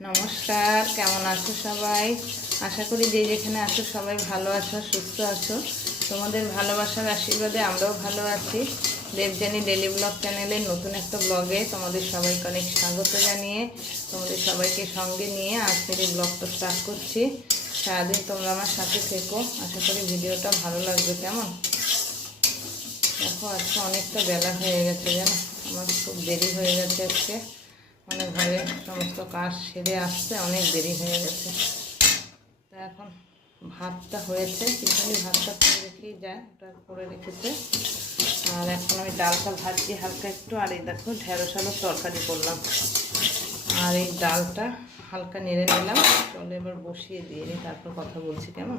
নমস্কার, কেমন আছো সবাই? আশা করি যে যেখানে আছো সবাই ভালো আছো, সুস্থ আছো। তোমাদের ভালোবাসার আশীর্বাদে আমরাও ভালো আছি। দেবযানী ডেলি ব্লগ চ্যানেলের নতুন একটা ব্লগে তোমাদের সবাইকে অনেক স্বাগত জানিয়ে তোমাদের সবাইকে সঙ্গে নিয়ে আজকের এই ব্লগটা স্টার্ট করছি। সারাদিন তোমরা আমার সাথে থেকো, আশা করি ভিডিওটা ভালো লাগবে। কেমন দেখো, আজকে অনেকটা বেলা হয়ে গেছে, জানো আমার খুব দেরি হয়ে গেছে আজকে। মানে ঘরে সমস্ত কাজ সেরে আসতে অনেক দেরি হয়ে গেছে। তা এখন ভাতটা হয়েছে, পিছনে ভাতটা করে রেখেই যায়, ওটা করে রেখেছে। আর এখন আমি ডালটা ভাজছি হালকা একটু। আর এই দেখো ঢেঁড়স আলুর তরকারি করলাম। আর এই ডালটা হালকা নেড়ে নিলাম। চলে এবার বসিয়ে দিয়ে নিই, তারপর কথা বলছি। কেমন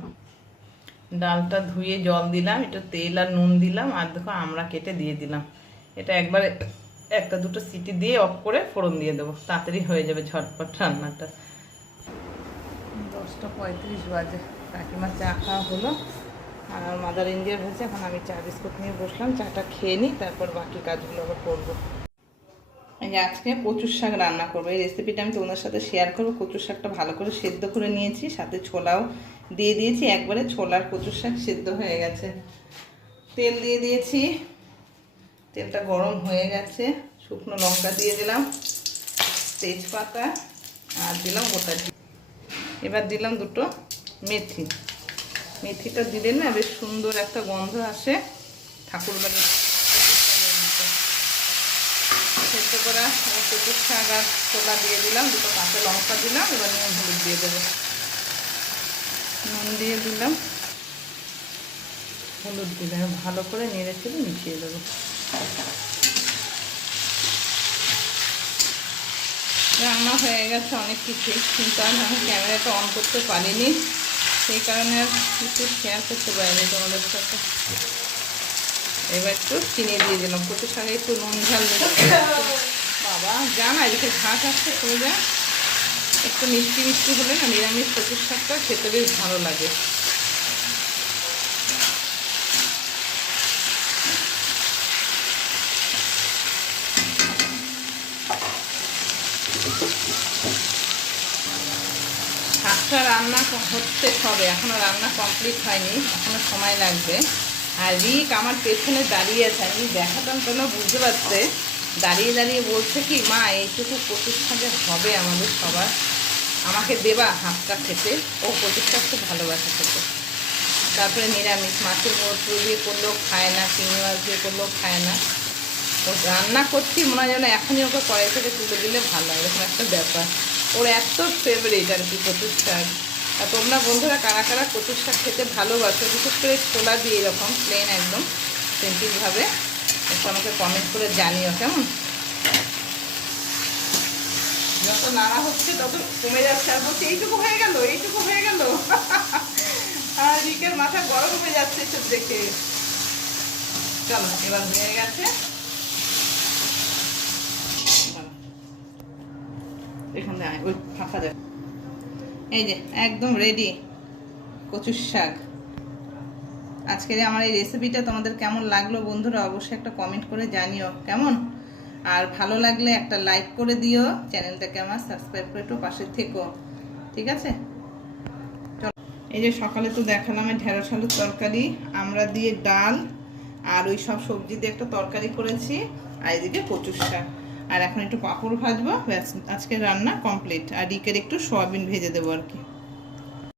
ডালটা ধুয়ে জল দিলাম, একটু তেল আর নুন দিলাম, আর দেখো আমরা কেটে দিয়ে দিলাম। এটা একবারে একটা দুটো সিটি দিয়ে অফ করে ফোড়ন দিয়ে দেবো, তাড়াতাড়ি হয়ে যাবে ঝটপট রান্নাটা। 10:35 বাজে। কাকিমার চা খাওয়া হলো আর মাদার ইন্ডিয়ার হয়েছে। এখন আমি চা বিস্কুট নিয়ে বসলাম, চাটা খেয়ে নিই, তারপর বাকি কাজগুলো আবার করবো। এই যে আজকে কচুর শাক রান্না করবো, এই রেসিপিটা আমি তোমাদের সাথে শেয়ার করবো। কচুর শাকটা ভালো করে সেদ্ধ করে নিয়েছি, সাথে ছোলাও দিয়ে দিয়েছি। একবারে ছোলার কচুর শাক সেদ্ধ হয়ে গেছে। তেল দিয়ে দিয়েছি, তেলটা গরম হয়ে গেছে। শুকনো লঙ্কা দিয়ে দিলাম, তেজপাতা, আর দিলাম গোটা জিরে। এবার দিলাম দুটো মেথি। মেথিটা দিলে না বেশ সুন্দর একটা গন্ধ আসে, ঠাকুরবাড়ির সেদ্ধ করা কচুর শাক আর ছোলা দিয়ে দিলাম, দুটো কাঁচা লঙ্কা দিলাম। এবার নুন হলুদ দিয়ে দেবো। নুন দিয়ে দিলাম, হলুদ দিলাম, ভালো করে নেড়ে চেড়ে মিশিয়ে দেবো। রান্না হয়ে গেছে অনেক কিছুই, কিন্তু আমি ক্যামেরাটা অন করতে পারিনি, সেই কারণে আর কিছু শেয়ার করতে পারিনি তোমাদের সাথে। এবার একটু চিনি দিয়ে দিলাম। কচুর শাকে একটু নুন ঝাল বাবা জানা, এদিকে ঘাস আসছে চলে যায়। একটু মিষ্টি মিষ্টি হলে না নিরামিষ কচুর শাকটা খেতে বেশ ভালো লাগে। শাকটা রান্না হচ্ছে সবে, এখনও রান্না কমপ্লিট হয়নি, এখনও সময় লাগবে। আর রিক আমার পেছনে দাঁড়িয়ে আছে, আমি দেখাতাম তো না, বুঝতে পারছে। দাঁড়িয়ে দাঁড়িয়ে বলছে কি, মা এইটুকু কচুর শাকে হবে আমাদের সবার, আমাকে দেবা হাতটা খেতে। ও কচুর শাক খুব ভালোবাসে খেতে। তারপরে নিরামিষ মাছের মধ্যে দিয়ে করলেও খায় না, চিংড়ি মাছ দিয়ে করলেও খায় না। ও রান্না করছি মনে হয় যেন এখনই ওকে কড়াই থেকে তুলে দিলে ভালো হয়, এরকম একটা ব্যাপার। ওর এত ফেভারিট আর কি কচুর শাক। আর তোমরা বন্ধুরা কারা কারা কচুর শাক খেতে ভালোবাসো, বিশেষ করে ছোলা দিয়ে এরকম প্লেন একদম সিম্পলভাবে, একটু আমাকে কমেন্ট করে জানিও। কেমন যত নাড়া হচ্ছে তত কমে যাচ্ছে, আর বলছে এইটুকু হয়ে গেল, এইটুকু হয়ে গেল। আর রিকের মাথা গরম হয়ে যাচ্ছে এসব দেখে। চলো এবার হয়ে গেছে, এখানে ওই ফাঁকা যায়। এই যে একদম রেডি কচুর শাক। আজকের আমার এই রেসিপিটা তোমাদের কেমন লাগলো বন্ধুরা, অবশ্যই একটা কমেন্ট করে জানিও। কেমন, আর ভালো লাগলে একটা লাইক করে দিও, চ্যানেলটাকে আমার সাবস্ক্রাইব করে একটু পাশে থেকো, ঠিক আছে? চলো, এই যে সকালে তো দেখালাম ঢেঁড়স আলুর তরকারি, আমরা দিয়ে ডাল, আর ওই সব সবজি দিয়ে একটা তরকারি করেছি, আর এদিকে কচুর শাক। আর এখন একটু পাঁপড় ভাজবো, ব্যাস আজকে রান্না কমপ্লিট। আর রিকের একটু সয়াবিন ভেজে দেবো আর কি।